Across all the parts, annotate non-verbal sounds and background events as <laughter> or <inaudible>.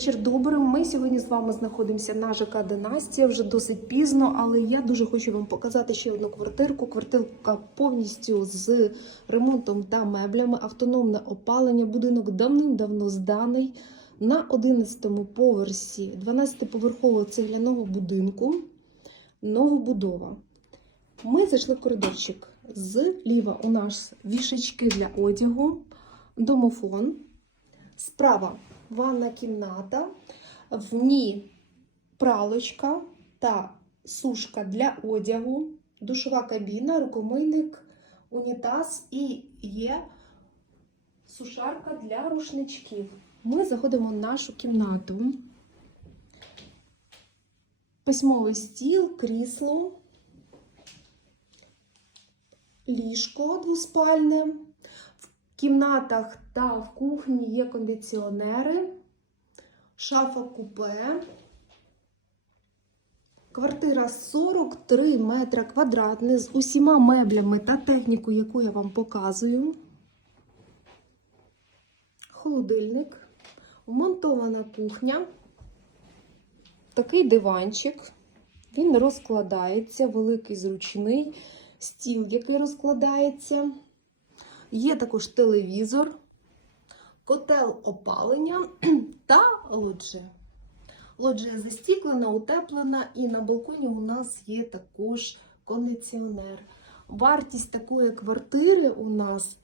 Вечір добрий. Ми сьогодні з вами знаходимося на ЖК Династія вже досить пізно, але я дуже хочу вам показати ще одну квартирку. Квартирка повністю з ремонтом та меблями, автономне опалення. Будинок давним-давно зданий на 11-му поверсі 12-поверхового цегляного будинку. Новобудова. Ми зайшли в коридорчик. Зліва у нас вішечки для одягу, домофон. Справа ванна кімната, в ній пралочка та сушка для одягу, душова кабіна, рукомийник, унітаз і є сушарка для рушничків. Ми заходимо в нашу кімнату. Письмовий стіл, крісло, ліжко двоспальне. Кімнатах та в кухні є кондиціонери, шафа купе. Квартира 43 метра квадратних з усіма меблями та технікою, яку я вам показую. Холодильник, вмонтована кухня. Такий диванчик. Він розкладається, великий зручний стіл, який розкладається. Є також телевізор, котел опалення <clears throat> та лоджія. Лоджія застіклена, утеплена, і на балконі у нас є також кондиціонер. Вартість такої квартири у нас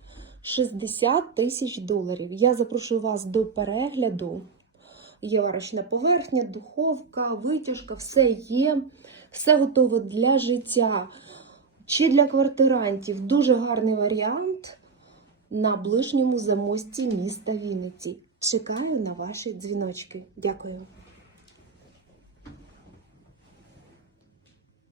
60 тисяч доларів. Я запрошую вас до перегляду. Є варочна поверхня, духовка, витяжка, все є, все готове для життя. Чи для квартирантів дуже гарний варіант на ближньому замості міста Вінниці. Чекаю на ваші дзвіночки. Дякую.